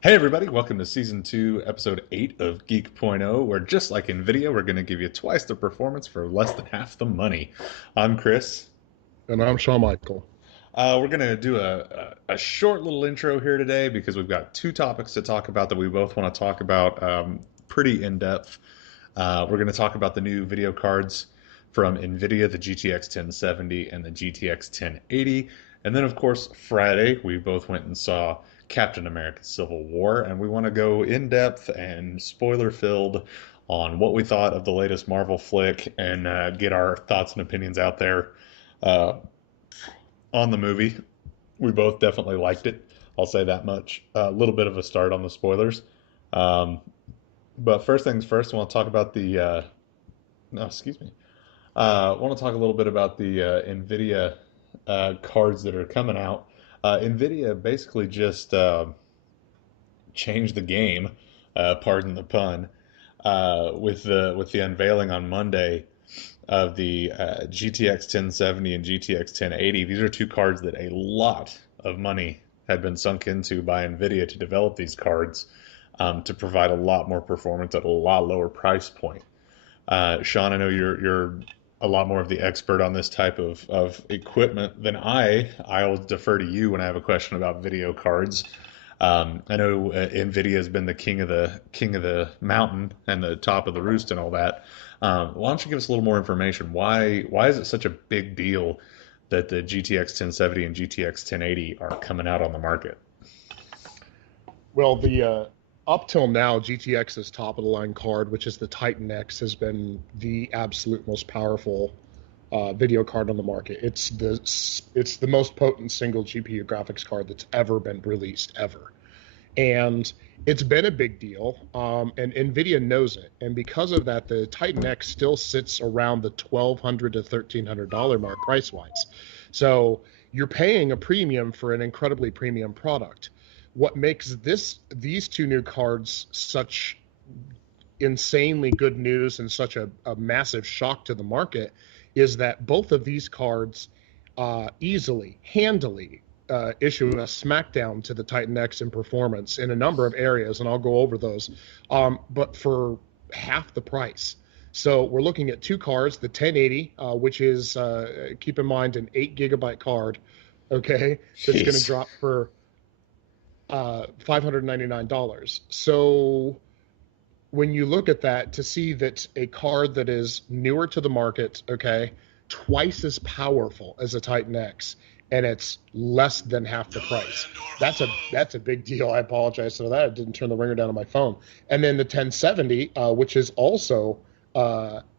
Hey everybody, welcome to Season 2, Episode 8 of Geek.0, where just like Nvidia, we're going to give you twice the performance for less than half the money. I'm Chris. And I'm Shawn Michael. We're going to do a short little intro here today because we've got two topics to talk about that we both want to talk about pretty in depth. We're going to talk about the new video cards from Nvidia, the GTX 1070 and the GTX 1080. And then, of course, Friday, we both went and saw Captain America Civil War, and we want to go in depth and spoiler filled on what we thought of the latest Marvel flick and get our thoughts and opinions out there uh, on the movie. We both definitely liked it. I'll say that much. A little bit of a start on the spoilers. Um, but first things first, I want to talk about the. No, excuse me. I want to talk a little bit about the NVIDIA cards that are coming out. NVIDIA basically just changed the game, pardon the pun, with the unveiling on Monday of the GTX 1070 and GTX 1080. These are two cards that a lot of money had been sunk into by NVIDIA to develop these cards to provide a lot more performance at a lot lower price point. Shawn, I know you're a lot more of the expert on this type of equipment than I. I'll defer to you when I have a question about video cards. I know Nvidia has been the king of the mountain and the top of the roost and all that. Why don't you give us a little more information? Why is it such a big deal that the GTX 1070 and GTX 1080 are coming out on the market? Well, the up till now, GTX's top of the line card, which is the Titan X, has been the absolute most powerful video card on the market. It's the most potent single GPU graphics card that's ever been released ever, and it's been a big deal. And Nvidia knows it, and because of that, the Titan X still sits around the $1,200 to $1,300 mark price wise. So you're paying a premium for an incredibly premium product. What makes these two new cards such insanely good news and such a massive shock to the market is that both of these cards handily issue a smackdown to the Titan X in performance in a number of areas, and I'll go over those, but for half the price. So we're looking at two cards, the 1080, which is, keep in mind, an 8 gigabyte card, okay, that's going to Jeez. drop for $599. So when you look at that, to see that a card that is newer to the market, okay, twice as powerful as a Titan X, and it's less than half the price. That's a big deal. I apologize for that. I didn't turn the ringer down on my phone. And then the 1070, which is also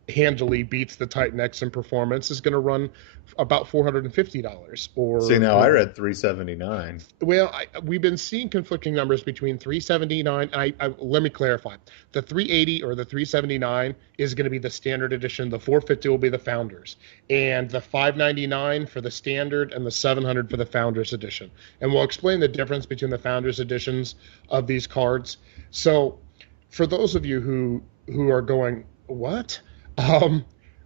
handily beats the Titan X in performance, is going to run about $450. See, now I read 379. Well, we've been seeing conflicting numbers between 379. Let me clarify: the 380 or the 379 is going to be the standard edition. The 450 will be the Founders, and the 599 for the standard, and the 700 for the Founders edition. And we'll explain the difference between the Founders editions of these cards. So, for those of you who are going, what?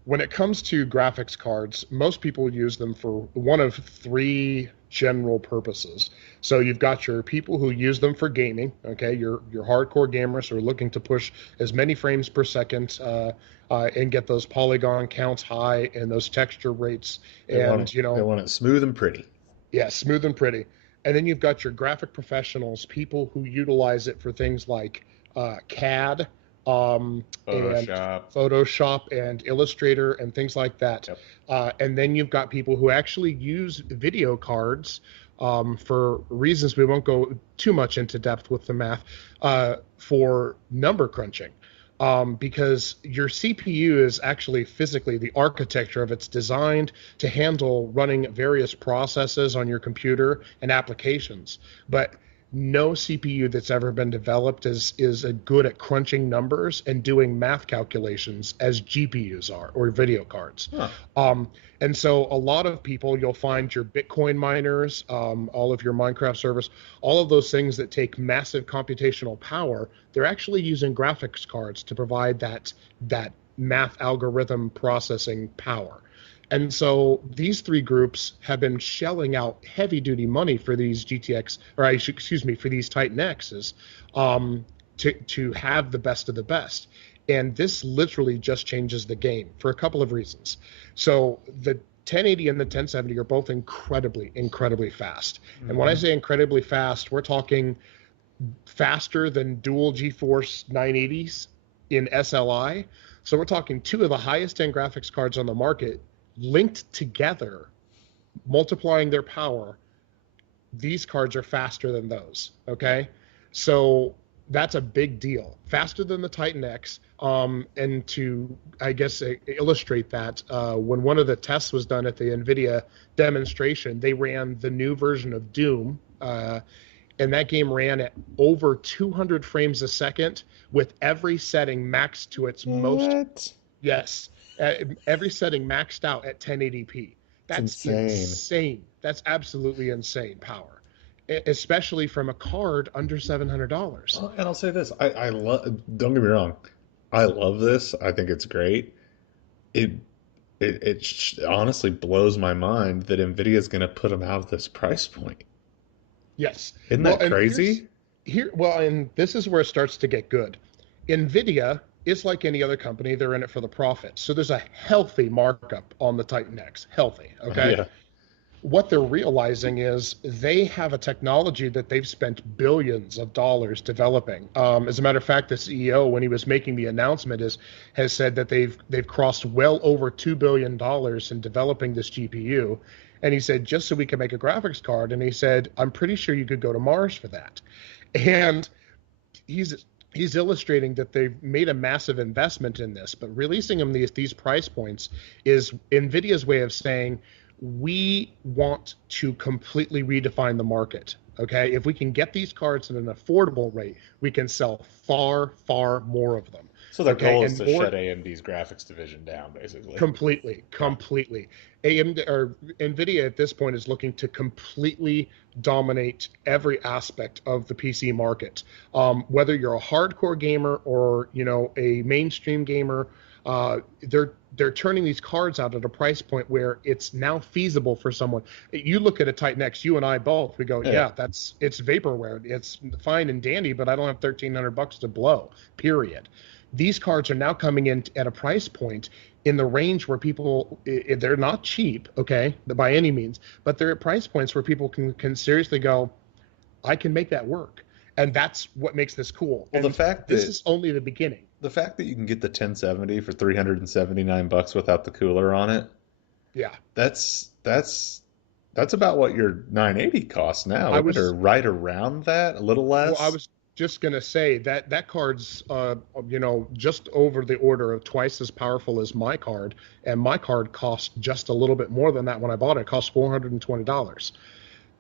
When it comes to graphics cards, most people use them for one of three general purposes. So you've got your people who use them for gaming, okay, your hardcore gamers who are looking to push as many frames per second and get those polygon counts high and those texture rates, They want and it, they want it smooth and pretty. yeah, smooth and pretty. And then you've got your graphic professionals, people who utilize it for things like CAD, and Photoshop. Photoshop and Illustrator and things like that. Yep. And then you've got people who actually use video cards for reasons we won't go too much into depth with the math, for number crunching. Because your CPU is actually physically, the architecture of it's designed to handle running various processes on your computer and applications. But no CPU that's ever been developed is as good at crunching numbers and doing math calculations as GPUs are, or video cards. Huh. And so a lot of people, you'll find your Bitcoin miners, all of your Minecraft servers, all of those things that take massive computational power, they're actually using graphics cards to provide that math algorithm processing power. And so these three groups have been shelling out heavy duty money for these GTX, or excuse me, for these Titan X's, to have the best of the best. And this literally just changes the game for a couple of reasons. So the 1080 and the 1070 are both incredibly fast. Mm-hmm. And when I say incredibly fast, we're talking faster than dual GeForce 980s in SLI. So we're talking two of the highest end graphics cards on the market linked together, multiplying their power. These cards are faster than those. Okay. So that's a big deal. Faster than the Titan X. And to, I guess, illustrate that, when one of the tests was done at the Nvidia demonstration, they ran the new version of Doom, and that game ran at over 200 frames a second with every setting maxed to its most. Yes, every setting maxed out at 1080p. That's insane. That's absolutely insane power, especially from a card under $700. And I'll say this: I love. Don't get me wrong, I love this. I think it's great. It honestly blows my mind that Nvidia is going to put them out at this price point. Yes. Isn't that crazy? And this is where it starts to get good. Nvidia is like any other company. They're in it for the profit. So there's a healthy markup on the Titan X. Healthy. Okay. Yeah. What they're realizing is they have a technology that they've spent billions of dollars developing. As a matter of fact, the CEO, when he was making the announcement, has said that they've crossed well over $2 billion in developing this GPU. And he said, just so we can make a graphics card. And he said, I'm pretty sure you could go to Mars for that. And he's illustrating that they've made a massive investment in this, but releasing them these price points is NVIDIA's way of saying, we want to completely redefine the market. Okay, if we can get these cards at an affordable rate, we can sell far more of them. So their goal is to shut AMD's graphics division down, basically. Completely. AMD or Nvidia at this point is looking to completely dominate every aspect of the PC market. Whether you're a hardcore gamer or a mainstream gamer, they're turning these cards out at a price point where it's now feasible for someone. You look at a Titan X, you and I both, we go, yeah, it's vaporware. It's fine and dandy, but I don't have $1,300 to blow, period. These cards are now coming in at a price point in the range where people, they're not cheap, okay, by any means, but they're at price points where people can seriously go, I can make that work. And that's what makes this cool. Well, and the fact this is only the beginning. The fact that you can get the 1070 for $379 without the cooler on it. Yeah. That's about what your 980 costs now, or right around that, a little less. Well, I was just going to say that card's just over the order of twice as powerful as my card, and my card cost just a little bit more than that when I bought it. It cost $420.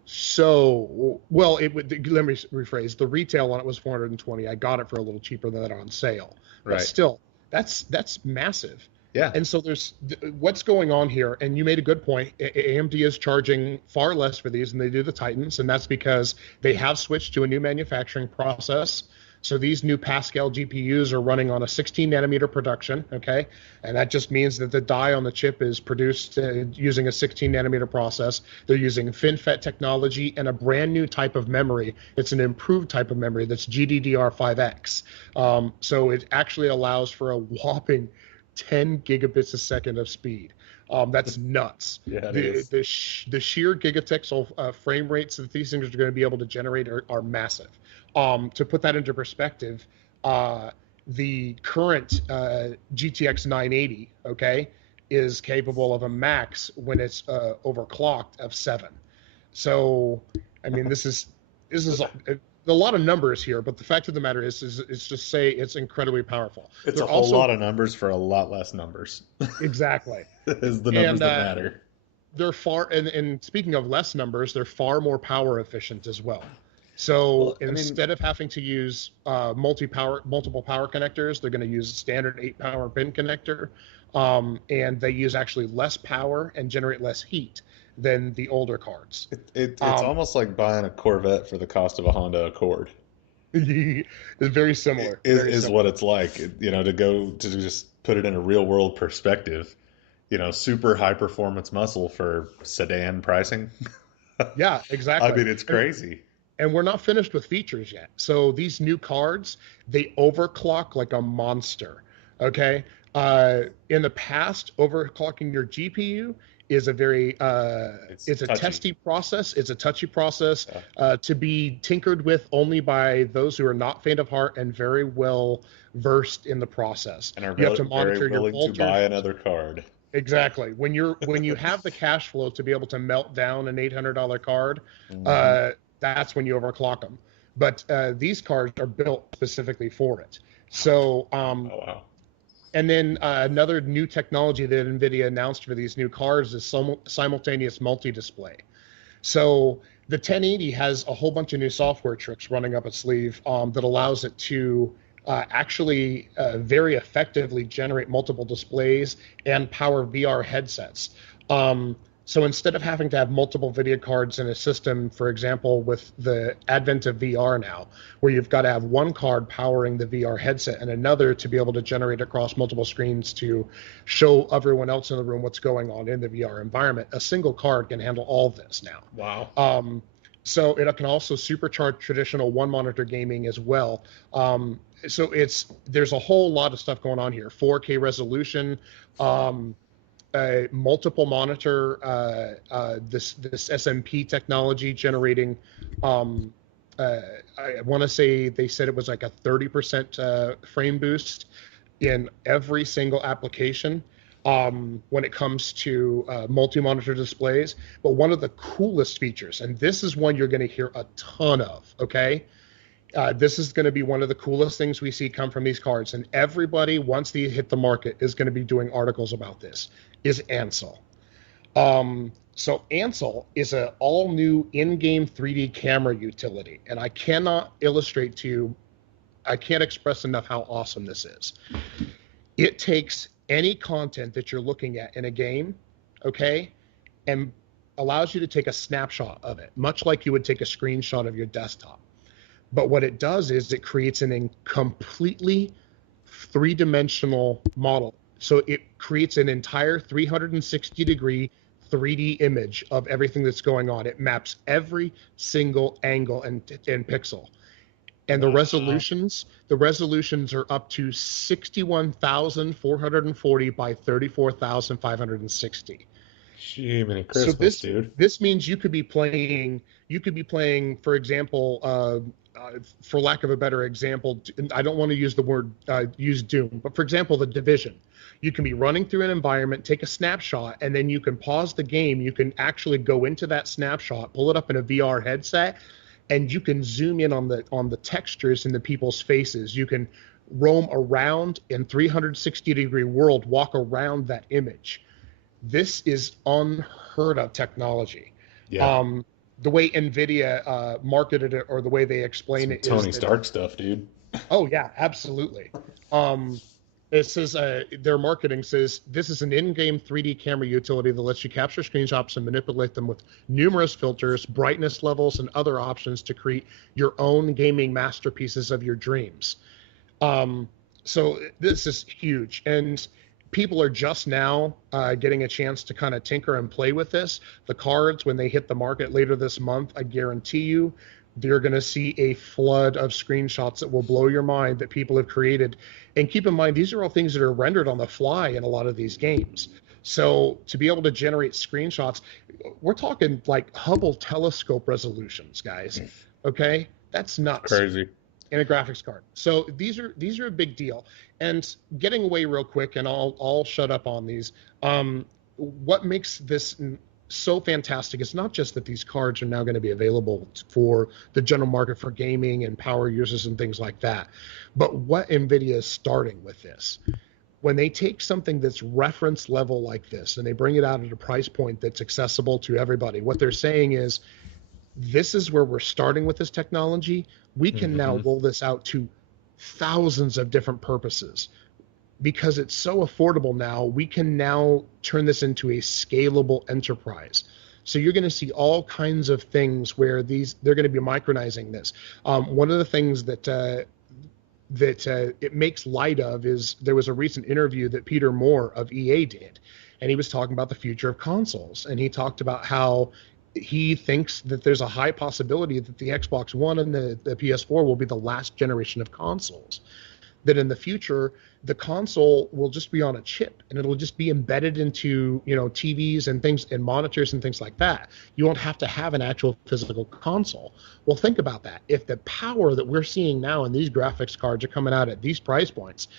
So, well, let me rephrase. The retail on it was $420. I got it for a little cheaper than that on sale. But still, that's massive. Yeah. And so there's what's going on here, and you made a good point. AMD is charging far less for these than they do the Titans, and that's because they have switched to a new manufacturing process. So these new Pascal GPUs are running on a 16 nanometer production, okay? And that just means that the die on the chip is produced using a 16 nanometer process. They're using FinFET technology and a brand new type of memory. It's an improved type of memory that's GDDR5X. So it actually allows for a whopping 10 gigabits a second of speed. That's nuts. Yeah, the sheer gigapixel frame rates that these things are going to be able to generate are massive. To put that into perspective, the current GTX 980, okay, is capable of a max when it's overclocked of 7. So, I mean, this is a lot of numbers here, but the fact of the matter is it's just say it's incredibly powerful. It's a whole lot of numbers for a lot less numbers. Exactly. Is the numbers that matter. They're far, and speaking of less numbers, they're far more power efficient as well. So instead of having to use multiple power connectors, they're going to use a standard 8-power pin connector, and they use actually less power and generate less heat than the older cards. It's almost like buying a Corvette for the cost of a Honda Accord. It's very similar. Is what it's like, to go to just put it in a real world perspective. super high performance muscle for sedan pricing. Yeah, I exactly. mean, it's crazy. And we're not finished with features yet. So these new cards, they overclock like a monster. Okay. In the past, overclocking your GPU is a very It's it's a touchy. testy process. It's a touchy process Yeah. to be tinkered with only by those who are not faint of heart and very well versed in the process. And are You have to very monitor your willing to buy voltage. another card. Exactly. When you have the cash flow to be able to melt down an $800 card, Hmm. uh, that's when you overclock them. But these cards are built specifically for it. So, Oh wow. and then another new technology that Nvidia announced for these new cards is simultaneous multi-display. So the 1080 has a whole bunch of new software tricks running up its sleeve that allows it to actually very effectively generate multiple displays and power VR headsets. So instead of having to have multiple video cards in a system, for example, with the advent of VR now, where you've got to have one card powering the VR headset and another to be able to generate across multiple screens to show everyone else in the room what's going on in the VR environment, a single card can handle all of this now. Wow. So it can also supercharge traditional one monitor gaming as well. So there's a whole lot of stuff going on here. 4K resolution, um, multiple monitor, this SMP technology generating. Um, I want to say they said it was like a 30% frame boost in every single application when it comes to multi-monitor displays. But one of the coolest features, and this is one you're going to hear a ton of, okay? This is going to be one of the coolest things we see come from these cards. And everybody, once they hit the market, is going to be doing articles about this, is Ansel. So Ansel is an all-new in-game 3D camera utility. And I cannot illustrate to you, I can't express enough how awesome this is. It takes any content that you're looking at in a game, okay, and allows you to take a snapshot of it, much like you would take a screenshot of your desktop. But what it does is it creates an completely three-dimensional model. So it creates an entire 360-degree 3D image of everything that's going on. It maps every single angle and pixel. And Wow. the resolutions are up to 61,440 by 34,560. Gee, many So Christmas, dude. this means you could be playing, for example, for lack of a better example, I don't want to use the word use Doom, but for example, the Division. You can be running through an environment, take a snapshot, and then you can pause the game. You can actually go into that snapshot, pull it up in a VR headset, and you can zoom in on the textures in the people's faces. You can roam around in 360-degree world, walk around that image. This is unheard of technology. Yeah. The way Nvidia marketed it, or the way they explain Some it, is Tony that, Stark stuff, dude. oh yeah, absolutely. It says their marketing says this is an in-game 3D camera utility that lets you capture screenshots and manipulate them with numerous filters, brightness levels, and other options to create your own gaming masterpieces of your dreams. So this is huge, and people are just now getting a chance to kind of tinker and play with this. The cards, when they hit the market later this month, I guarantee you, you're going to see a flood of screenshots that will blow your mind that people have created. And keep in mind, these are all things that are rendered on the fly in a lot of these games. So to be able to generate screenshots, we're talking like Hubble telescope resolutions, guys. Okay, that's nuts Crazy. in a graphics card. So these are a big deal. And getting away real quick, and I'll shut up on these. What makes this so fantastic is not just that these cards are now going to be available for the general market for gaming and power users and things like that, but what Nvidia is starting with this. When they take something that's reference level like this and they bring it out at a price point that's accessible to everybody, what they're saying is, this is where we're starting with this technology. We can now roll this out to thousands of different purposes. Because it's so affordable now, we can now turn this into a scalable enterprise. So you're going to see all kinds of things where they're going to be micronizing this. One of the things that it makes light of is there was a recent interview that Peter Moore of EA did, and he was talking about the future of consoles, and he talked about how he thinks that there's a high possibility that the Xbox One and the PS4 will be the last generation of consoles. That in the future, the console will just be on a chip and it'll just be embedded into, TVs and things and monitors and things like that. You won't have to have an actual physical console. Well, think about that. If the power that we're seeing now in these graphics cards are coming out at these price points,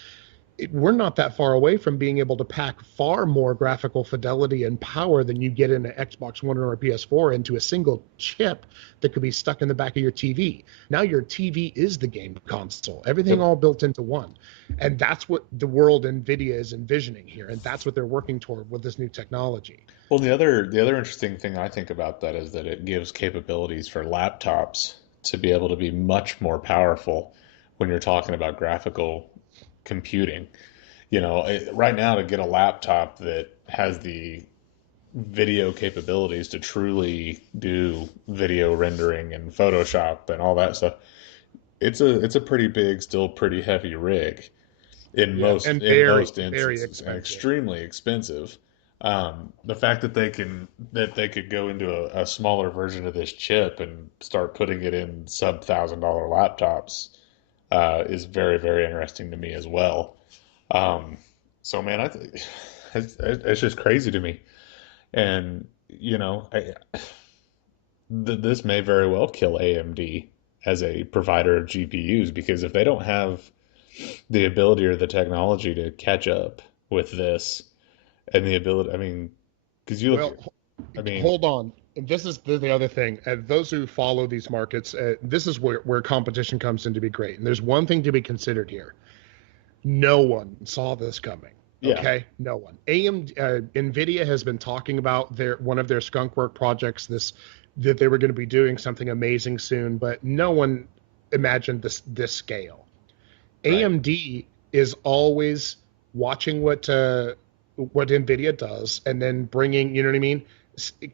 we're not that far away from being able to pack far more graphical fidelity and power than you get in an Xbox One or a PS4 into a single chip that could be stuck in the back of your TV. Now your TV is the game console, everything all built into one. And that's what the world Nvidia is envisioning here, and that's what they're working toward with this new technology. Well, the other interesting thing I think about that is that it gives capabilities for laptops to be able to be much more powerful when you're talking about graphical computing. Right now, to get a laptop that has the video capabilities to truly do video rendering and Photoshop and all that stuff, it's a pretty big, still pretty heavy rig in most Very instances, and expensive. extremely expensive. The fact that they could go into a smaller version of this chip and start putting it in sub $1,000 laptops is very, very interesting to me as well. So man, it's just crazy to me. And this may very well kill AMD as a provider of GPUs, because if they don't have the ability or the technology to catch up with this, and the ability, I mean, because you look, Well, I mean, hold on. And this is the other thing. Those who follow these markets, this is where competition comes in to be great. And there's one thing to be considered here. No one saw this coming. yeah, Okay, no one. Nvidia has been talking about one of their skunkwork projects, that they were going to be doing something amazing soon, but no one imagined this scale. right, AMD is always watching what Nvidia does and then bringing, you know what I mean,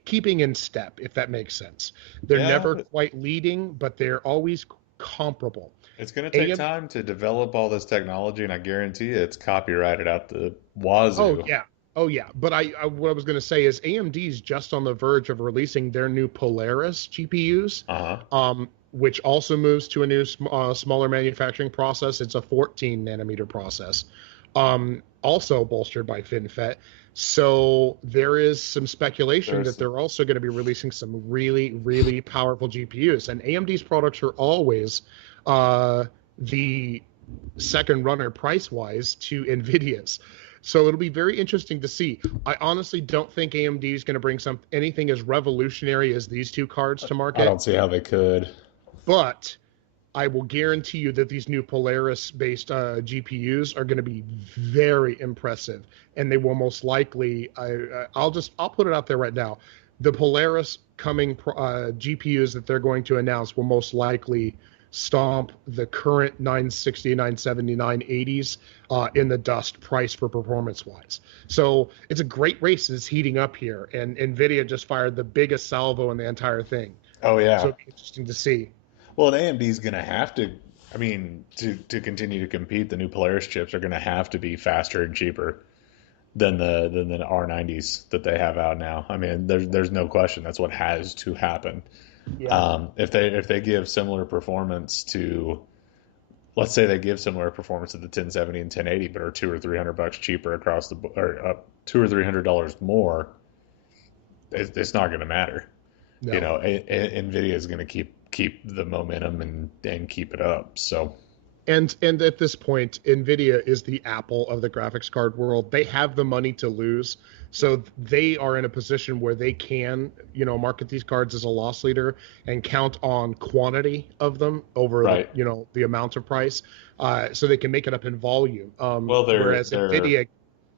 keeping in step, if that makes sense. They're yeah. never quite leading, but they're always comparable. It's going to take AM, time to develop all this technology, and I guarantee you it's copyrighted out the oh wazoo. yeah, oh yeah. But what I was going to say is AMD's just on the verge of releasing their new Polaris GPUs, Uh-huh. which also moves to a new smaller manufacturing process. It's a 14 nanometer process, also bolstered by FinFET. So there is some speculation that There's they're also going to be releasing some really, really powerful GPUs. And AMD's products are always the second runner price-wise to NVIDIA's. So it'll be very interesting to see. I honestly don't think AMD is going to bring anything as revolutionary as these two cards to I market, don't see how they could. but I will guarantee you that these new Polaris-based GPUs are going to be very impressive, and they will most likely. I'll put it out there right now. The Polaris coming GPUs that they're going to announce will most likely stomp the current 960, 970, 980s in the dust, price for performance wise. So it's a great race is heating up here, and Nvidia just fired the biggest salvo in the entire thing. Oh So yeah. it'll be interesting to see. Well, and AMD's going to have to. I mean, to continue to compete, the new Polaris chips are going to have to be faster and cheaper than the R90s that they have out now. I mean, there's no question that's what has to happen. Yeah. If they give similar performance to, let's say they give similar performance to the 1070 and 1080, but are $200 or $300 cheaper across or $200 or $300 more, it's not going to matter. No. Nvidia is going to keep the momentum and keep it up. So And at this point, Nvidia is the Apple of the graphics card world. They have the money to lose, so they are in a position where they can, market these cards as a loss leader and count on quantity of them over right. the amount of price, so they can make it up in volume. Well, Whereas Nvidia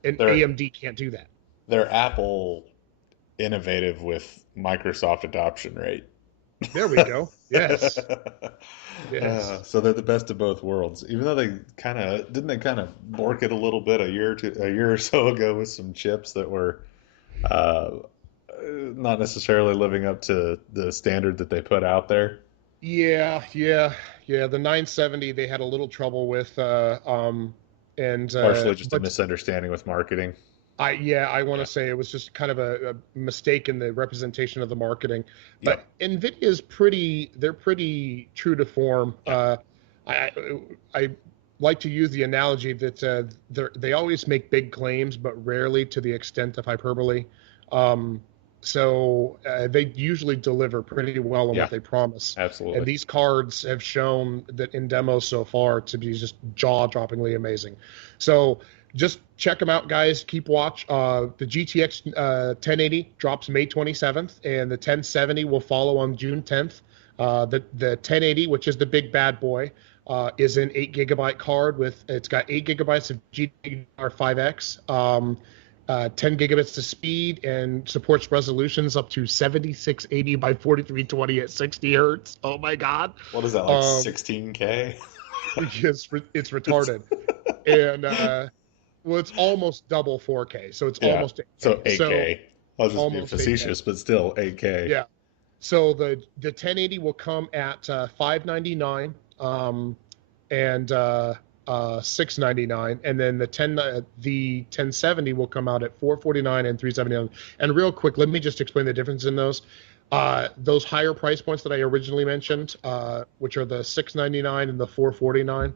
and they're AMD can't do that. they're Apple innovative with Microsoft adoption rate. There we go. Yes. Yes. So they're the best of both worlds. Even though they kind of bork it a little bit a year or so ago with some chips that were uh, not necessarily living up to the standard that they put out there. Yeah, yeah, yeah. The 970 they had a little trouble with, and Partially just a but misunderstanding with marketing. I want to say it was just kind of a mistake in the representation of the marketing. Yep. But Nvidia is they're pretty true to form. Yeah. I I like to use the analogy that they always make big claims, but rarely to the extent of hyperbole. Um, so they usually deliver pretty well on Yeah. what they promise. And Absolutely. these cards have shown that in demos so far to be just jaw-droppingly amazing. So just check them out, guys. Keep watch. The GTX 1080 drops May 27th, and the 1070 will follow on June 10th. The 1080, which is the big bad boy, is an 8 GB card it's got 8 GB of GDDR5X, 10 gigabits to speed, and supports resolutions up to 7680 by 4320 at 60 hertz. Oh my God. What is that, like 16K? It's retarded. And well, it's almost double 4K, so it's Yeah. almost 8K. So 8K. I was just being Almost 8K. facetious, but still 8K. Yeah. So the 1080 will come at $599, and 699, and then the 1070 will come out at 449 and 379. And real quick, let me just explain the difference in those. Those higher price points that I originally mentioned, which are the 699 and the 449,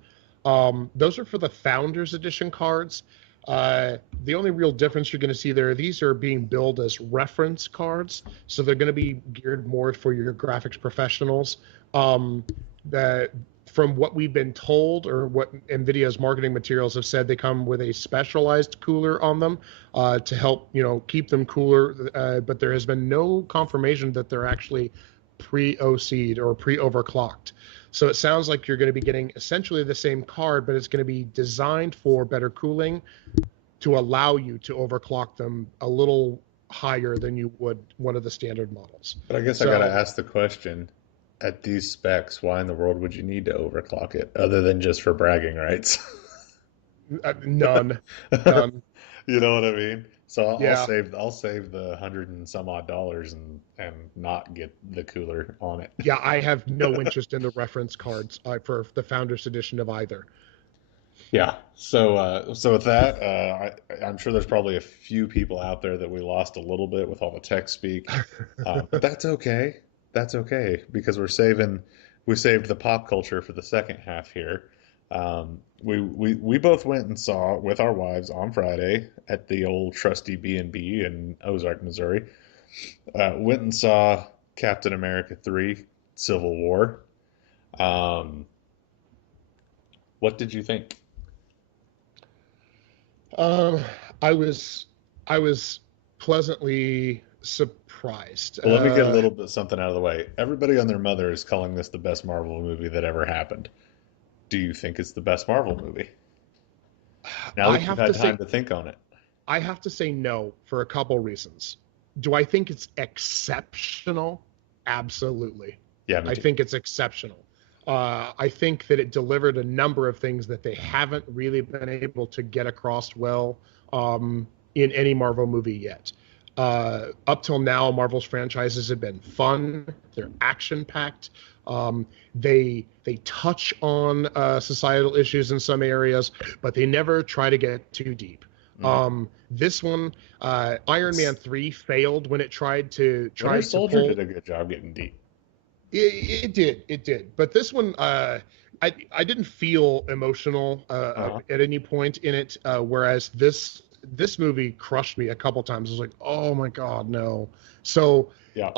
those are for the Founders Edition cards. The only real difference you're going to see there, these are being billed as reference cards, so they're going to be geared more for your graphics professionals. That from what we've been told, or what Nvidia's marketing materials have said, they come with a specialized cooler on them to help keep them cooler. But there has been no confirmation that they're actually pre-OC'd or pre-overclocked. So it sounds like you're going to be getting essentially the same card, but it's going to be designed for better cooling to allow you to overclock them a little higher than you would one of the standard models. But I guess I gotta ask the question, at these specs, why in the world would you need to overclock it other than just for bragging rights? None. You know what I mean? So Yeah. I'll save the hundred and some odd dollars and not get the cooler on it. Yeah, I have no interest in the reference cards for the Founders Edition of either. Yeah. So with that, I'm sure there's probably a few people out there that we lost a little bit with all the tech speak, but that's okay. That's okay because we saved the pop culture for the second half here. We both went and saw with our wives on Friday at the old trusty B&B in Ozark, Missouri. Went and saw Captain America 3: Civil War. What did you think? Um, I was I was pleasantly surprised. Well, let me get a little bit something out of the way. Everybody and their mother is calling this the best Marvel movie that ever happened. Do you think it's the best Marvel movie? Now I that you've have had to time say to think on it. I have to say no for a couple reasons. Do I think it's exceptional? Absolutely. Yeah, me I too. think it's exceptional. I think that it delivered a number of things that they haven't really been able to get across well in any Marvel movie yet. Up till now, Marvel's franchises have been fun. They're action packed. They touch on societal issues in some areas, but they never try to get too deep. Mm. This one, Iron Man 3 failed when it tried to Winter Soldier pull. did a good job getting deep. It did. But this one, I didn't feel emotional at any point in it. Whereas this movie crushed me a couple times. I was like, oh my God, no. So, Yeah.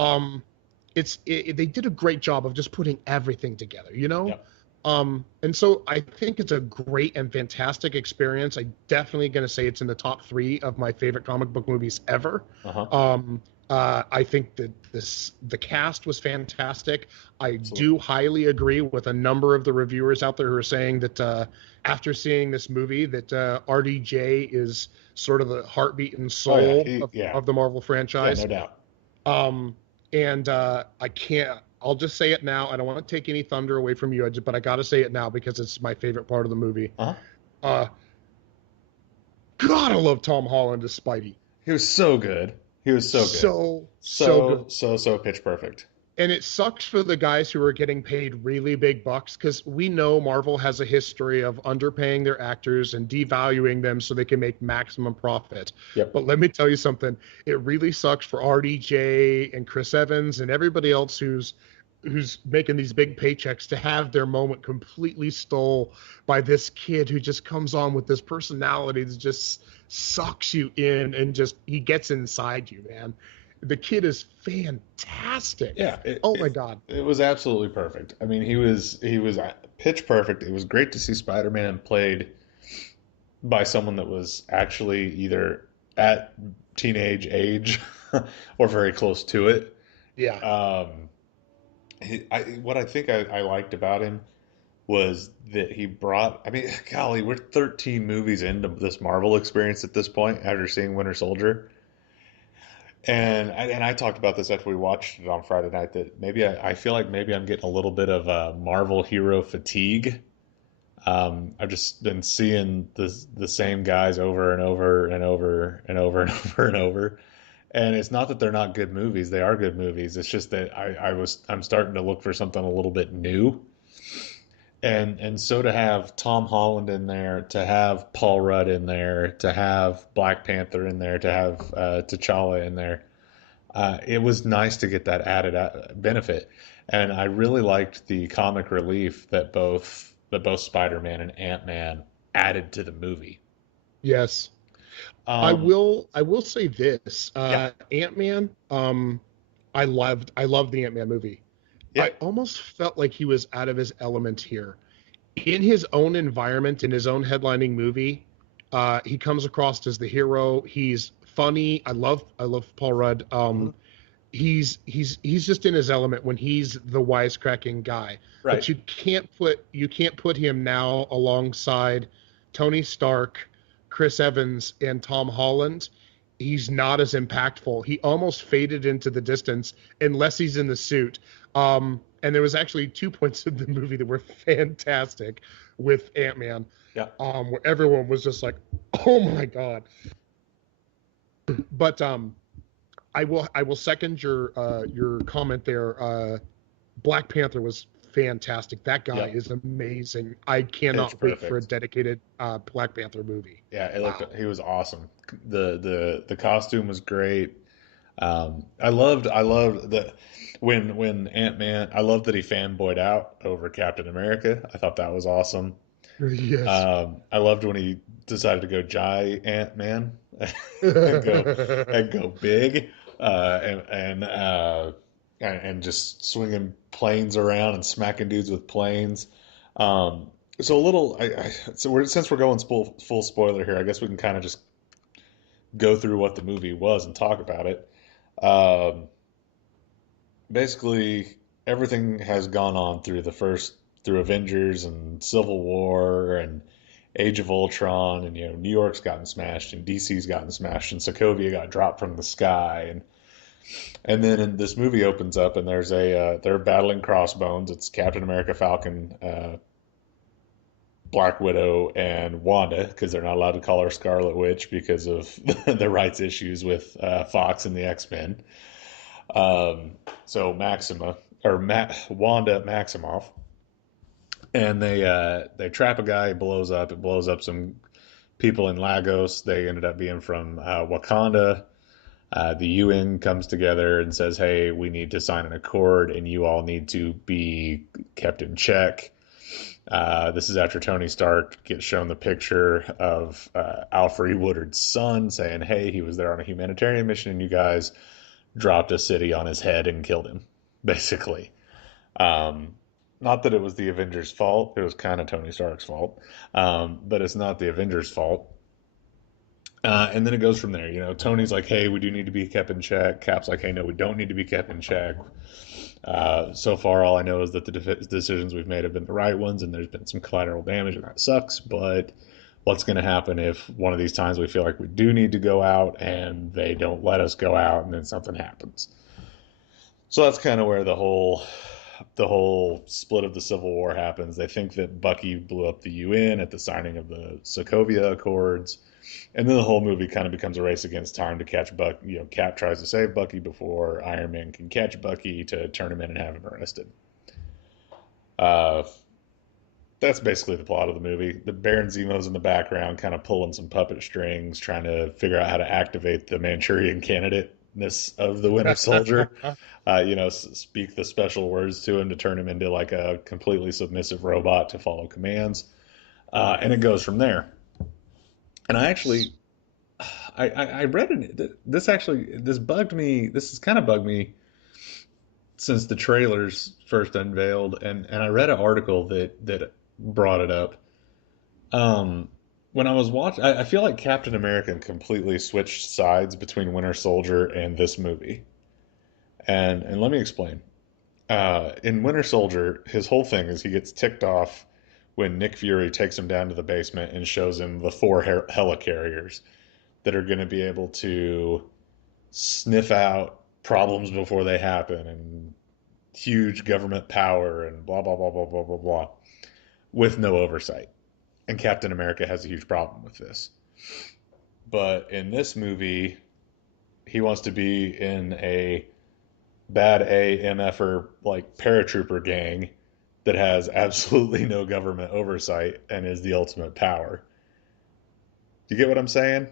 they did a great job of just putting everything together, Yeah. And so I think it's a great and fantastic experience. I definitely going to say it's in the top 3 of my favorite comic book movies ever. Uh-huh. I think that the cast was fantastic. I Absolutely. do highly agree with a number of the reviewers out there who are saying that after seeing this movie, that RDJ is sort of the heartbeat and soul of the Marvel franchise. Yeah, no doubt. And I can't. I'll just say it now. I don't want to take any thunder away from you, but I got to say it now because it's my favorite part of the movie. Uh-huh. God, I love Tom Holland as Spidey. He was so good. He was so good. So good. So pitch perfect. And it sucks for the guys who are getting paid really big bucks because we know Marvel has a history of underpaying their actors and devaluing them so they can make maximum profit. Yep. But let me tell you something, it really sucks for RDJ and Chris Evans and everybody else who's making these big paychecks to have their moment completely stole by this kid who just comes on with this personality that just sucks you in and just he gets inside you, man. The kid is fantastic. Yeah, Oh my God. it was absolutely perfect. I mean, he was pitch perfect. It was great to see Spider-Man played by someone that was actually either at teenage age or very close to it. Yeah. Um, what I think I liked about him was that he brought. I mean, golly, we're 13 movies into this Marvel experience at this point after seeing Winter Soldier. And I talked about this after we watched it on Friday night that maybe I feel like maybe I'm getting a little bit of Marvel hero fatigue. I've just been seeing the same guys over and over and over and over and over and over. And it's not that they're not good movies; they are good movies. It's just that I'm starting to look for something a little bit new. And so to have Tom Holland in there, to have Paul Rudd in there, to have Black Panther in there, to have T'Challa in there, it was nice to get that added benefit. And I really liked the comic relief that both Spider-Man and Ant-Man added to the movie. Yes. I Um, will I will say this. yeah, Ant-Man, I loved the Ant-Man movie. yeah, I almost felt like he was out of his element here. In his own environment, in his own headlining movie, he comes across as the hero. He's funny. I love Paul Rudd. mhm, He's just in his element when he's the wisecracking guy. right. But you can't put him now alongside Tony Stark, Chris Evans, and Tom Holland. He's not as impactful. He almost faded into the distance unless he's in the suit. And there was actually 2 points in the movie that were fantastic with Ant-Man, Yeah, where everyone was just like, "Oh my God!" But I will second your comment there. Black Panther was fantastic. That guy yeah, is amazing. I pitch cannot wait for a perfect. dedicated Black Panther movie. Yeah, Wow. he was awesome. The costume was great. I loved the when Ant-Man. I loved that he fanboyed out over Captain America. I thought that was awesome. Yes. I loved when he decided to go giant man and go big, and just swinging planes around and smacking dudes with planes. So a little, since we're going full spoiler here, I guess we can kind of just go through what the movie was and talk about it. Um, Basically, everything has gone on through Avengers and Civil War and Age of Ultron, and New York's gotten smashed and DC's gotten smashed and Sokovia got dropped from the sky, and then this movie opens up and they're battling crossbones. It's Captain America, Falcon, Black Widow, and Wanda, because they're not allowed to call her Scarlet Witch because of the rights issues with Fox and the X-Men. Um, so Wanda Maximoff, and they trap a guy. He blows up. It blows up some people in Lagos. They ended up being from Wakanda. The UN comes together and says, "Hey, we need to sign an accord, and you all need to be kept in check." This is after Tony Stark gets shown the picture of Alfre Woodard's son, saying, "Hey, he was there on a humanitarian mission, and you guys dropped a city on his head and killed him," basically. Um, Not that it was the Avengers' fault; it was kind of Tony Stark's fault, but it's not the Avengers' fault. And then it goes from there. Tony's like, "Hey, we do need to be kept in check." Cap's like, "Hey, no, we don't need to be kept in check." So far, all I know is that the decisions we've made have been the right ones, and there's been some collateral damage, and that sucks. But what's going to happen if one of these times we feel like we do need to go out and they don't let us go out, and then something happens? So that's kind of where the whole split of the Civil War happens. They think that Bucky blew up the UN at the signing of the Sokovia Accords. And then the whole movie kind of becomes a race against time to catch Buck. You know, Cap tries to save Bucky before Iron Man can catch Bucky to turn him in and have him arrested. Uh, that's basically the plot of the movie. The Baron Zemo's in the background, kind of pulling some puppet strings, trying to figure out how to activate the Manchurian candidateness of the Winter Soldier. Speak the special words to him to turn him into like a completely submissive robot to follow commands, and it goes from there. And I read it. This bugged me. This has kind of bugged me since the trailers first unveiled, and I read an article that brought it up. When I was watching, I feel like Captain America completely switched sides between Winter Soldier and this movie. And let me explain. In Winter Soldier, his whole thing is he gets ticked off when Nick Fury takes him down to the basement and shows him the four helicarriers that are going to be able to sniff out problems before they happen and huge government power and blah, blah, blah, blah, blah, blah, blah, with no oversight. And Captain America has a huge problem with this. But in this movie, he wants to be in a bad AMFer like paratrooper gang that has absolutely no government oversight and is the ultimate power. Do you get what I'm saying?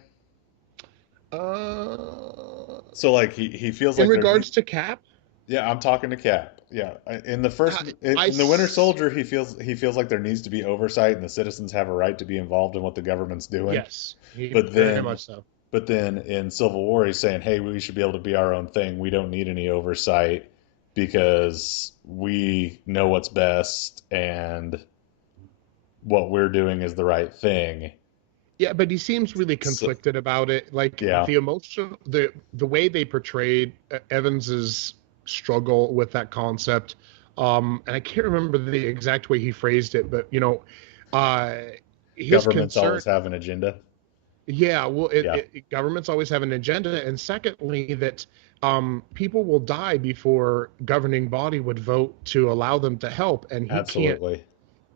So like he feels in like regards to Cap, yeah, I'm talking to Cap. Yeah, in the first in the Winter Soldier, he feels like there needs to be oversight and the citizens have a right to be involved in what the government's doing. yes, But very then much so. But then in Civil War, he's saying, hey, we should be able to be our own thing. We don't need any oversight because we know what's best and what we're doing is the right thing. Yeah, but he seems really conflicted about it. Like Yeah, the emotion, the way they portrayed Evans's struggle with that concept. And I can't remember the exact way he phrased it, but uh, his governments concern. always have an agenda. Yeah, well, Yeah, governments always have an agenda, and secondly, that people will die before governing body would vote to allow them to help, and he can't. absolutely.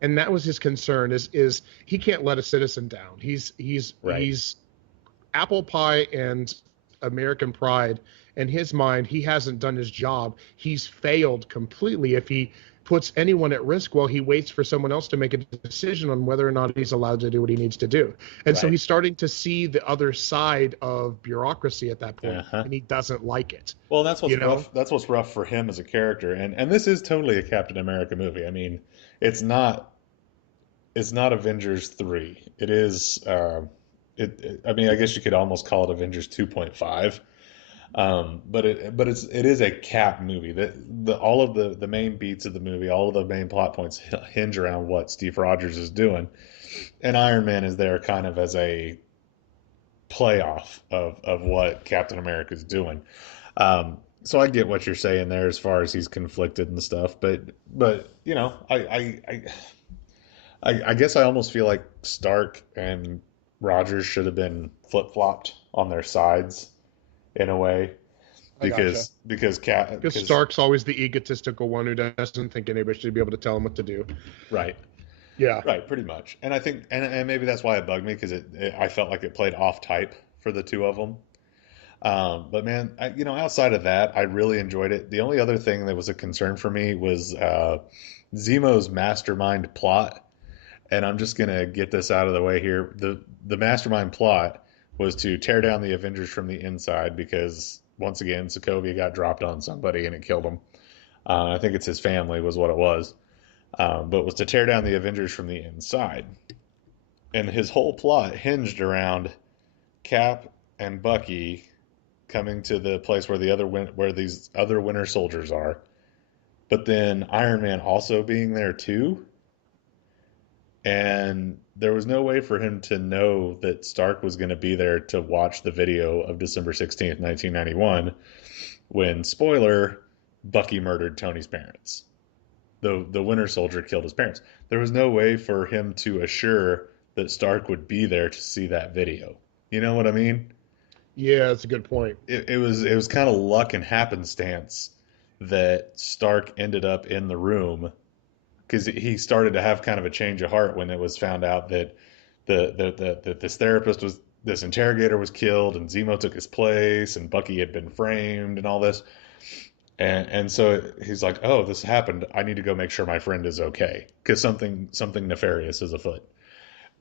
And that was his concern: is he can't let a citizen down. Right. He's apple pie and American pride. In his mind, he hasn't done his job. He's failed completely if he puts anyone at risk while he waits for someone else to make a decision on whether or not he's allowed to do what he needs to do. And so Right. he's starting to see the other side of bureaucracy at that point, Uh-huh. and he doesn't like it. Well, that's what's You know? rough. That's what's rough for him as a character, and this is totally a Captain America movie. I mean, it's not it's not Avengers 3. It is I mean, I guess you could almost call it Avengers 2.5. But it is a Cap movie. The all of the main beats of the movie, all of the main plot points hinge around what Steve Rogers is doing, and Iron Man is there kind of as a playoff of what Captain America is doing. So I get what you're saying there as far as he's conflicted and stuff, but I guess I almost feel like Stark and Rogers should have been flip flopped on their sides in a way I gotcha. Because because Stark's always the egotistical one who doesn't think anybody should be able to tell him what to do. right. Yeah. Right, pretty much. And I think, and maybe that's why it bugged me because I felt like it played off type for the two of them. But man, outside of that, I really enjoyed it. The only other thing that was a concern for me was Zemo's mastermind plot. And I'm just gonna get this out of the way here. The mastermind plot was to tear down the Avengers from the inside because once again, Sokovia got dropped on somebody and it killed him. I think it's his family was what it was. But was to tear down the Avengers from the inside. And his whole plot hinged around Cap and Bucky coming to the place where where these other Winter Soldiers are, but then Iron Man also being there too. And there was no way for him to know that Stark was going to be there to watch the video of December 16th, 1991, when, spoiler, Bucky murdered Tony's parents. The Winter Soldier killed his parents. There was no way for him to assure that Stark would be there to see that video. You know what I mean? Yeah, that's a good point. It was kind of luck and happenstance that Stark ended up in the room because he started to have kind of a change of heart when it was found out that this therapist was this interrogator was killed and Zemo took his place and Bucky had been framed and all this. And so he's like, "Oh, this happened. I need to go make sure my friend is okay because something nefarious is afoot."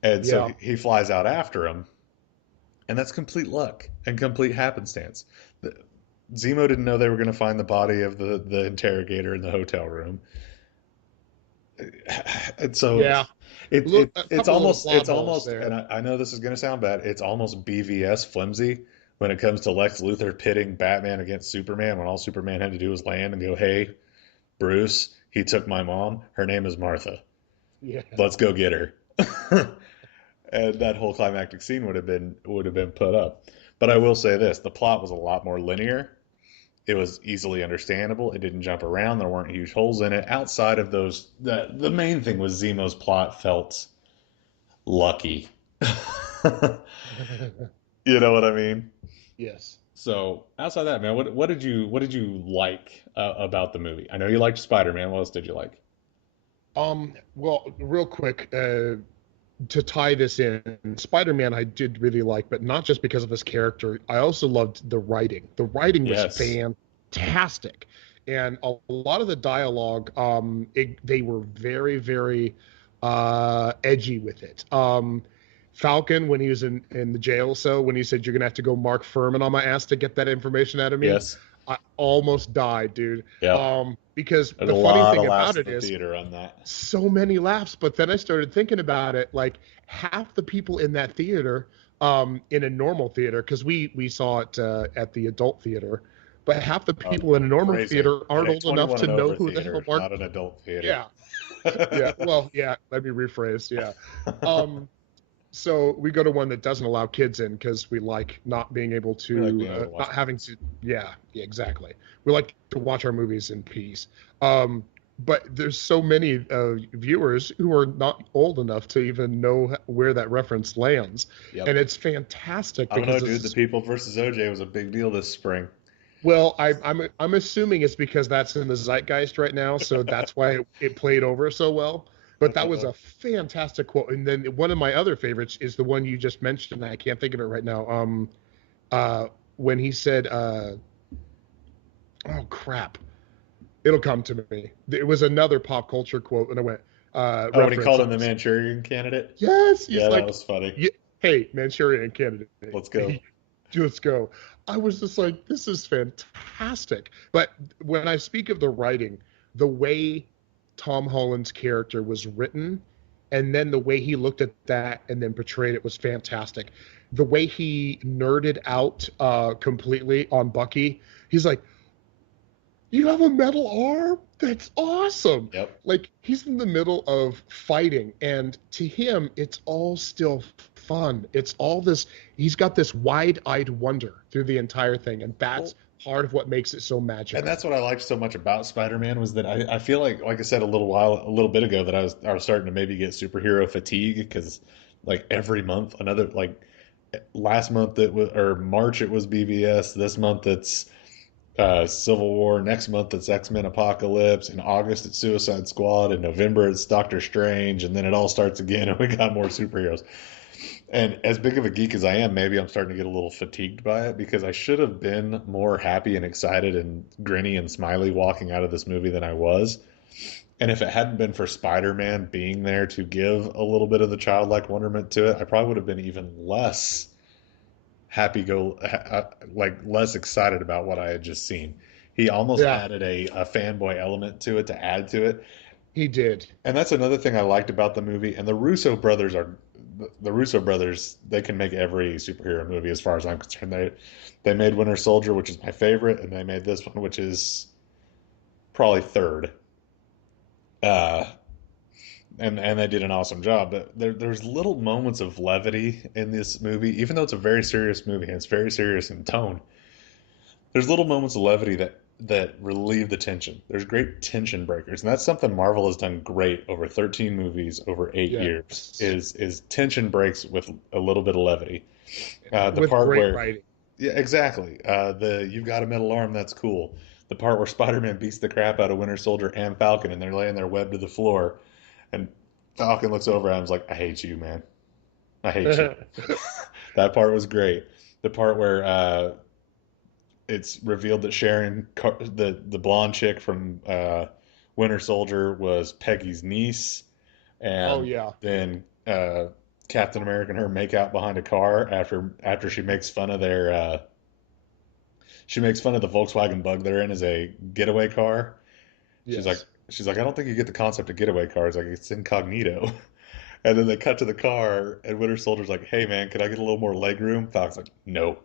And so Yeah. he flies out after him, and that's complete luck and complete happenstance. Zemo didn't know they were going to find the body of the interrogator in the hotel room, and so Yeah. Look, a couple little plot it's holes almost, there. and I know this is going to sound bad. It's almost BVS flimsy when it comes to Lex Luthor pitting Batman against Superman when all Superman had to do was land and go, "Hey, Bruce, he took my mom. Her name is Martha. Yeah. Let's go get her." And that whole climactic scene would have been put up. But I will say this: the plot was a lot more linear. It was easily understandable. It didn't jump around. There weren't huge holes in it. Outside of those, the main thing was Zemo's plot felt lucky. You know what I mean? Yes. So outside of that, man, what did you like about the movie? I know you liked Spider-Man. What else did you like? Well, real quick, to tie this in, Spider-Man I did really like, but not just because of his character. I also loved the writing. The writing was Yes. fantastic. And a lot of the dialogue, they were very, very edgy with it. Falcon, when he was in the jail cell, when he said, "You're going to have to go Mark Furman on my ass to get that information out of me," Yes. I almost died, dude. Yep. Because There's a the funny lot thing of laughs about at it the is, theater on that. so many laughs. But then I started thinking about it, like half the people in that theater, in a normal theater, because we saw it at the adult theater, but half the Oh, people in a normal phrasing. theater At aren't a old enough 21 to and know over who the hell theater, Mark. not an adult theater. Yeah, yeah. Well, yeah. Let me rephrase. Yeah. Um, so we go to one that doesn't allow kids in because we like not being able We like to, being able to watch not having movies. to. Yeah, yeah, exactly. We like to watch our movies in peace. But there's so many viewers who are not old enough to even know where that reference lands, and Yep. it's fantastic I don't know, because dude. The it's, People versus OJ was a big deal this spring. well, I'm assuming it's because that's in the zeitgeist right now, so that's why it played over so well. But that was a fantastic quote. And then one of my other favorites is the one you just mentioned. I can't think of it right now. Uh, when he said, "Oh crap, it'll come to me." It was another pop culture quote, and I went, Oh, when he reference. called And him it the was, Manchurian Candidate? yes, he's Yeah, that like, was funny. yeah, "Hey, Manchurian Candidate, Let's go. let's go." I was just like, this is fantastic. But when I speak of the writing, the way Tom Holland's character was written, and then the way he looked at that and then portrayed it was fantastic. The way he nerded out completely on Bucky, he's like, "You have a metal arm? That's awesome." Yep. Like he's in the middle of fighting, and to him, it's all still fun. It's all this, he's got this wide-eyed wonder through the entire thing, and Well, that's part of what makes it so and magical. that's what I liked so much about Spider-Man was that I feel like I said a little bit ago that I was starting to maybe get superhero fatigue because like every month another like last month it was or March it was BVS, this month it's Civil War, next month it's X-Men Apocalypse, in August it's Suicide Squad, in November it's Doctor Strange, and then it all starts again and we got more superheroes. And as big of a geek as I am, maybe I'm starting to get a little fatigued by it because I should have been more happy and excited and grinny and smiley walking out of this movie than I was. And if it hadn't been for Spider-Man being there to give a little bit of the childlike wonderment to it, I probably would have been even less like less excited about what I had just seen. He almost Yeah, added a fanboy element to it to add to it. he did. And that's another thing I liked about the movie. And the Russo brothers. They can make every superhero movie as far as I'm concerned. They made Winter Soldier, which is my favorite, and they made this one, which is probably third. Uh, and they did an awesome job. But there's little moments of levity in this movie, even though it's a very serious movie and it's very serious in tone. There's little moments of levity that relieve the tension. There's great tension breakers, and that's something Marvel has done great over 13 movies over 8 years. Yes, Is tension breaks with a little bit of levity. The with part great where, writing. yeah, exactly. The you've got a metal arm, that's cool. The part where Spider-Man beats the crap out of Winter Soldier and Falcon, and they're laying there webbed to the floor, and Falcon looks over at him and is like, "I hate you, man." I hate you. That part was great. The part where it's revealed that the blonde chick from Winter Soldier, was Peggy's niece, Oh and yeah. then Captain America and her make out behind a car after she makes fun of the Volkswagen Bug they're in as a getaway car. She's like Yes. she's like, I don't think you get the concept of getaway cars. Like it's incognito. And then they cut to the car, and Winter Soldier's like, "Hey man, can I get a little more leg room?" Falcon's like, "No."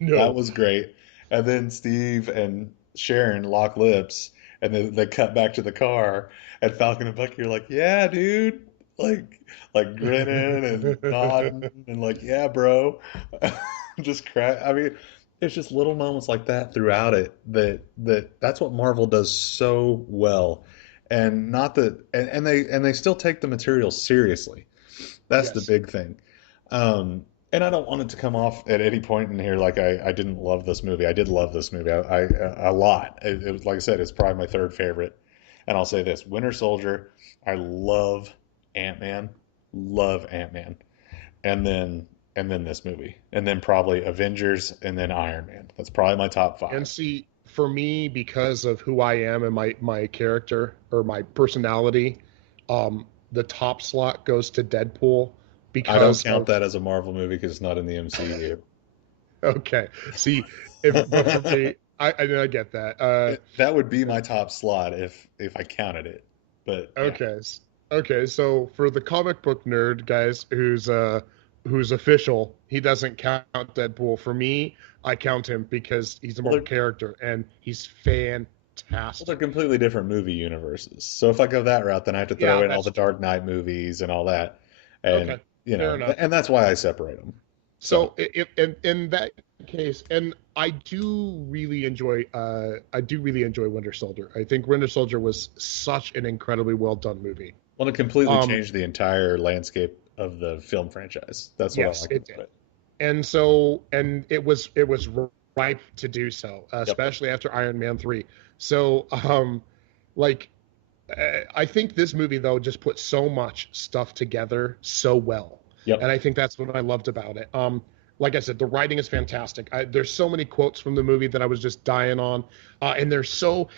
That No. was great. And then Steve and Sharon lock lips, and then they cut back to the car, and Falcon and Bucky are like, "Yeah, dude," like like grinning and nodding and like, "Yeah, bro," just crack. I mean, it's just little moments like that throughout it that's what Marvel does so well, and not that and they still take the material seriously. That's the Yes. big thing. And I don't want it to come off at any point in here like I didn't love this movie. I did love this movie. A lot. It was like I said, it's probably my third favorite. And I'll say this: Winter Soldier. I love Ant-Man. Love Ant-Man. And then this movie, and then probably Avengers, and then Iron Man. That's probably my top And five. see, for me, because of who I am and my character or my personality, the top slot goes to Deadpool I don't because count of that as a Marvel movie because it's not in the MCU. okay. See, if but for me, I get that. That would be my top slot if I counted it. But yeah. Okay. Okay, so for the comic book nerd, guys, who's official, he doesn't count Deadpool. For me, I count him because he's a Well, Marvel they're character and he's Well, they're fantastic. completely different movie universes. So if I go that route, then I have to throw Yeah, in all that's the true. Dark Knight movies and all that, and Okay, fair enough. and that's why I separate them. So So if in that case, and I do really enjoy Winter Soldier. I think Winter Soldier was such an incredibly well done movie. well, it completely Um, changed the entire landscape of the film franchise. That's what I yes, like it about did. it. And it was ripe to do so, Yep. especially after Iron Man 3. So like I think this movie though just put so much stuff together so well, and Yep. I think that's what I loved about it. Like I said, the writing is fantastic. There's so many quotes from the movie that I was just dying on, and they're so,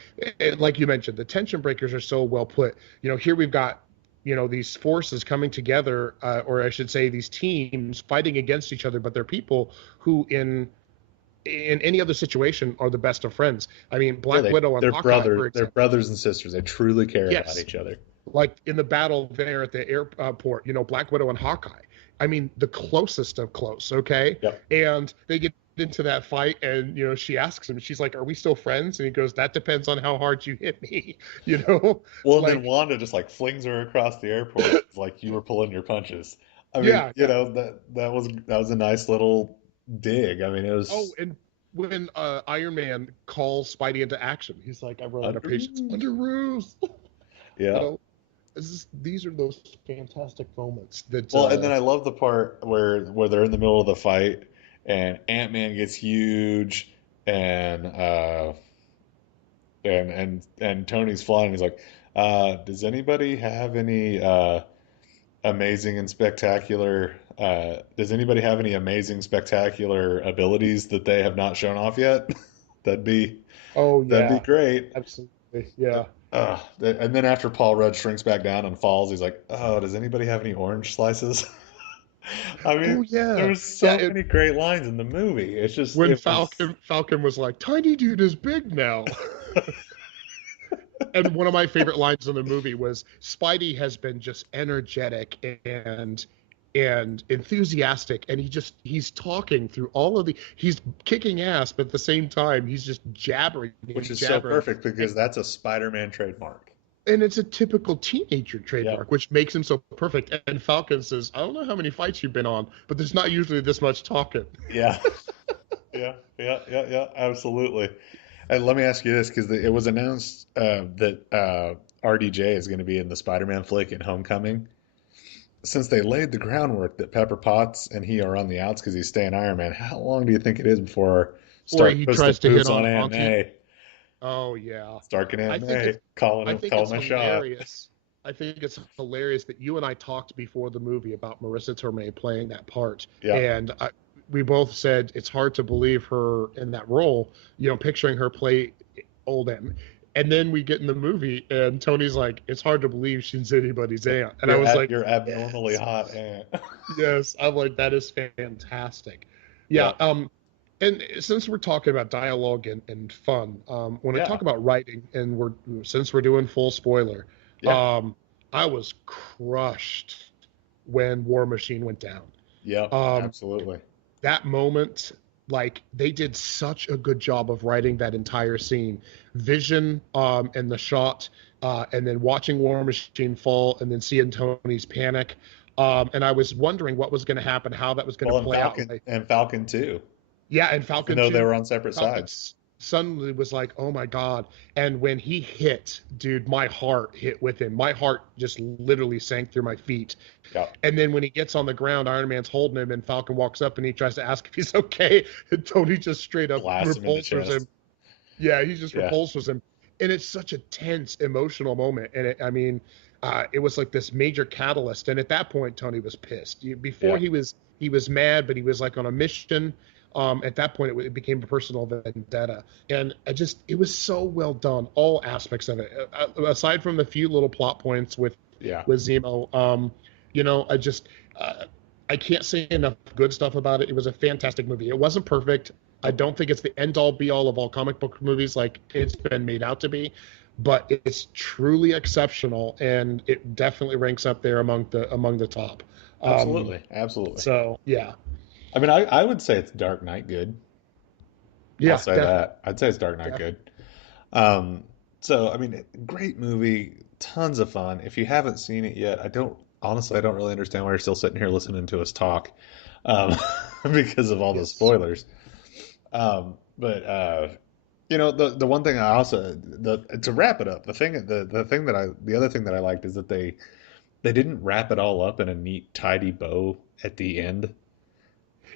like you mentioned, the tension breakers are so well put. Here we've got these forces coming together, or I should say, these teams fighting against each other, but they're people who in any other situation are the best of friends. I mean, Yeah, Black Widow and Hawkeye, for they're example. brothers and sisters. They truly care about Yes, each other. like in the battle there at the airport, Black Widow and Hawkeye. I mean, the closest of close, okay? Yep. And they get into that fight, and she asks him, she's like, "Are we still friends?" And he goes, "That depends on how hard you hit me," you know, Well, and then like, Wanda just like flings her across the airport like you were pulling your punches. I mean, yeah, yeah. that was a nice little dig. I mean, it Oh, was and when Iron Man calls Spidey into action, he's like, "I'm running out of under. patience." Under Ruth, you Yeah. know, these are those fantastic moments that Well, and then I love the part where they're in the middle of the fight and Ant-Man gets huge and and Tony's flying. He's like, does anybody have any amazing and spectacular does anybody have any amazing spectacular abilities that they have not shown off yet? That'd be oh that'd be yeah, great. absolutely, yeah. And then after Paul Rudd shrinks back down and falls, he's like, "Oh, does anybody have any orange slices?" I mean, Oh yeah, there's yeah. so many great lines in the movie. When It was, Falcon was like, "Tiny dude is big now," and one of my favorite lines in the movie was Spidey has been just energetic and enthusiastic, and he's talking through all of he's kicking ass, but at the same time he's just jabbering which and is so jabbering, perfect and, because that's a Spider-Man trademark. and it's a typical teenager Yep. trademark, which makes him so perfect. And Falcon says, "I don't know how many fights you've been on, but there's not usually this much talking." Yeah. Yeah. Absolutely. And let me ask you this, because it was announced that RDJ is going to be in the Spider-Man flick in Homecoming. Since they laid the groundwork that Pepper Potts and he are on the outs because he's staying Iron Man, how long do you think it is before Or Stark he puts the tries to hit boots on on Aunt Auntie. May? Oh yeah. Stark and I Aunt think May it's I think calling it's my shot. hilarious. I think it's hilarious that you and I talked before the movie about Marissa Tomei playing that part, Yeah. and we both said it's hard to believe her in that role. Picturing her play old Em. And then we get in the movie, and Tony's like, "It's hard to believe she's anybody's aunt," and I was like, You're abnormally "Yes, hot aunt. yes." I'm like, "That is fantastic." Yeah. Yeah. And since we're talking about dialogue and fun, when I Yeah. talk about writing, and since we're doing full spoiler, Yeah. um, I was crushed when War Machine went down. Yep. Um, Absolutely. that moment, like they did such a good job of writing that entire scene, vision, and the shot, and then watching War Machine fall, and then seeing Tony's panic. And I was wondering what was going to happen, how that was going to Well, play out. And Falcon too, Yeah, and even Falcon though they too. were on separate Falcon sides. suddenly was like, "Oh my god!" And when he hit, dude, my heart hit with him. My heart just literally sank through my feet. Yeah. And then when he gets on the ground, Iron Man's holding him, and Falcon walks up and he tries to ask if he's okay, and Tony just straight up Blast him in the repulsors him. chest. Yeah, he just Yeah. repulsors him, and it's such a tense, emotional moment. And I mean, it was like this major catalyst. And at that point, Tony was pissed. Before Yeah. he was mad, but he was like on a mission. At that point, it became a personal vendetta, and it was so well done, all aspects of it. Aside from the few little plot points with Yeah. Zemo, you know, I just I can't say enough good stuff about it. It was a fantastic movie. It wasn't perfect. I don't think it's the end all be all of all comic book movies like it's been made out to be, but it's truly exceptional, and it definitely ranks up there among the top. Um, Absolutely. Absolutely. so yeah, I mean, I would say it's Dark Knight good. I'll yeah, say definitely, that. I'd say it's Dark Knight good. definitely. So I mean, great movie, tons of fun. If you haven't seen it yet, I don't really understand why you're still sitting here listening to us talk, um, because of all the Yes. spoilers. But the one thing I also to wrap it up, the other thing that I liked is that they didn't wrap it all up in a neat, tidy bow at the end.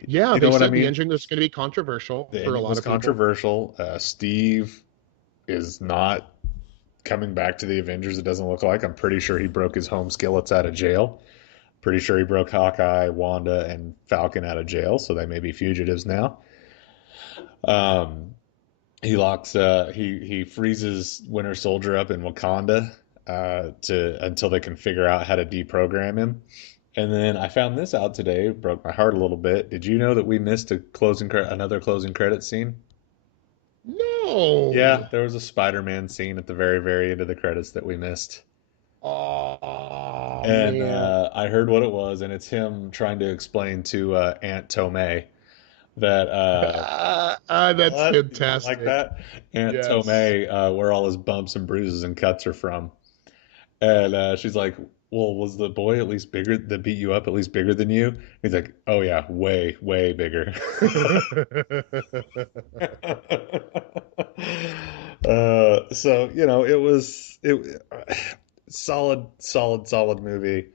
Yeah, You know they what I said the mean? ending was going to be controversial The for a ending lot was of people. controversial. Steve is not coming back to the Avengers. It doesn't look like. I'm pretty sure he broke his home skillets out of jail. Pretty sure he broke Hawkeye, Wanda, and Falcon out of jail, so they may be fugitives now. Um, he freezes Winter Soldier up in Wakanda to until they can figure out how to deprogram him. And then I found this out today, broke my heart a little bit. Did you know that we missed another closing credit scene? Yeah, No. there was a Spider-Man scene at the very, very end of the credits that we missed. Oh And man. I heard what it was, and it's him trying to explain to Aunt Tomei that That's what? You didn't like fantastic. that? Aunt Yes. Tomei, where all his bumps and bruises and cuts are from. And she's like, "Well, was the boy at least bigger that beat you up at least bigger than you?" He's like, "Oh yeah, way, way bigger." So it solid movie.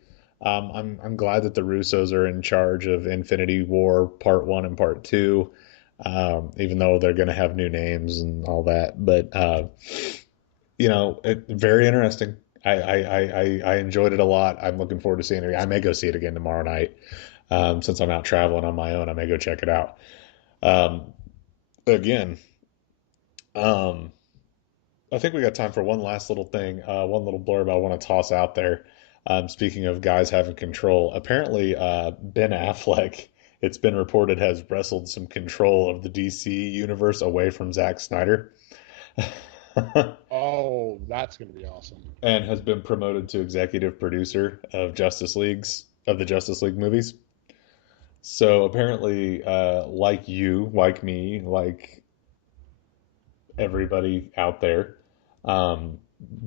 I'm glad that the Russos are in charge of Infinity War Part One and Part Two, even though they're going to have new names and all that. But very interesting. I enjoyed it a lot. I'm looking forward to seeing it. I may go see it again tomorrow night. Since I'm out traveling on my own, I may go check it out. Um, again, um, I think we got time for one last little thing, one little blurb I want to toss out there. Speaking of guys having control, apparently Ben Affleck, it's been reported, has wrestled some control of the DC universe away from Zack Snyder. Oh, that's gonna be awesome. And has been promoted to executive producer of the Justice League movies. So apparently, like you, like me, like everybody out there, Ben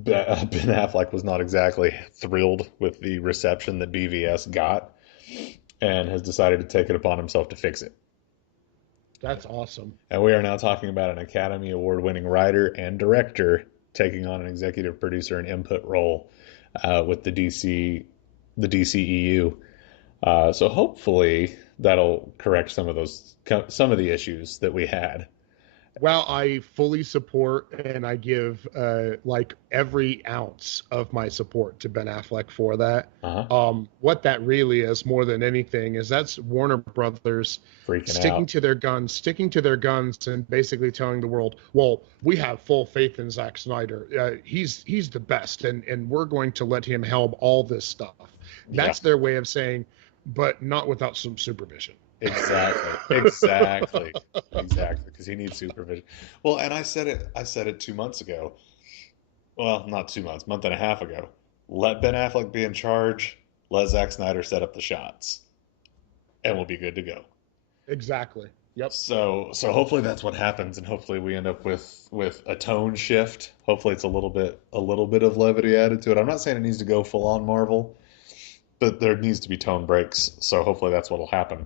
Affleck was not exactly thrilled with the reception that BVS got, and has decided to take it upon himself to fix it. That's awesome. And we are now talking about an Academy Award winning writer and director taking on an executive producer and input role with the DCEU. So hopefully that'll correct some of the issues that we had. Well, I fully support and I give like every ounce of my support to Ben Affleck for that. Uh-huh. What that really is more than anything is that's Warner Brothers Freaking out. sticking to their guns, and basically telling the world, well, we have full faith in Zack Snyder. He's the best, and we're going to let him helm all this stuff. Yeah. That's their way of saying, but not without some supervision. Exactly. Exactly. Exactly. Because he needs supervision. Well, and I said it 2 months ago. Well, not 2 months, month and a half ago. Let Ben Affleck be in charge. Let Zack Snyder set up the shots, and we'll be good to go. Exactly. Yep. So hopefully that's what happens, and hopefully we end up with a tone shift. Hopefully it's a little bit of levity added to it. I'm not saying it needs to go full on Marvel, but there needs to be tone breaks. So hopefully that's what'll happen.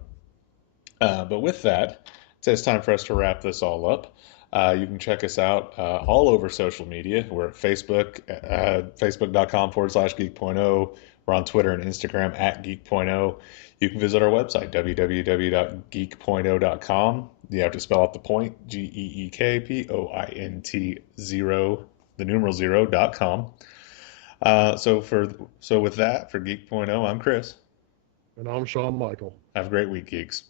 But with that, it's time for us to wrap this all up. You can check us out all over social media. We're at Facebook, facebook.com/geek.0. We're on Twitter and Instagram at geek.0. You can visit our website, www.geek.0.com. You have to spell out the point, GEEKPOINT 0, the numeral 0.com. So with that, for Geek.0, I'm Chris. And I'm Shawn Michael. Have a great week, geeks.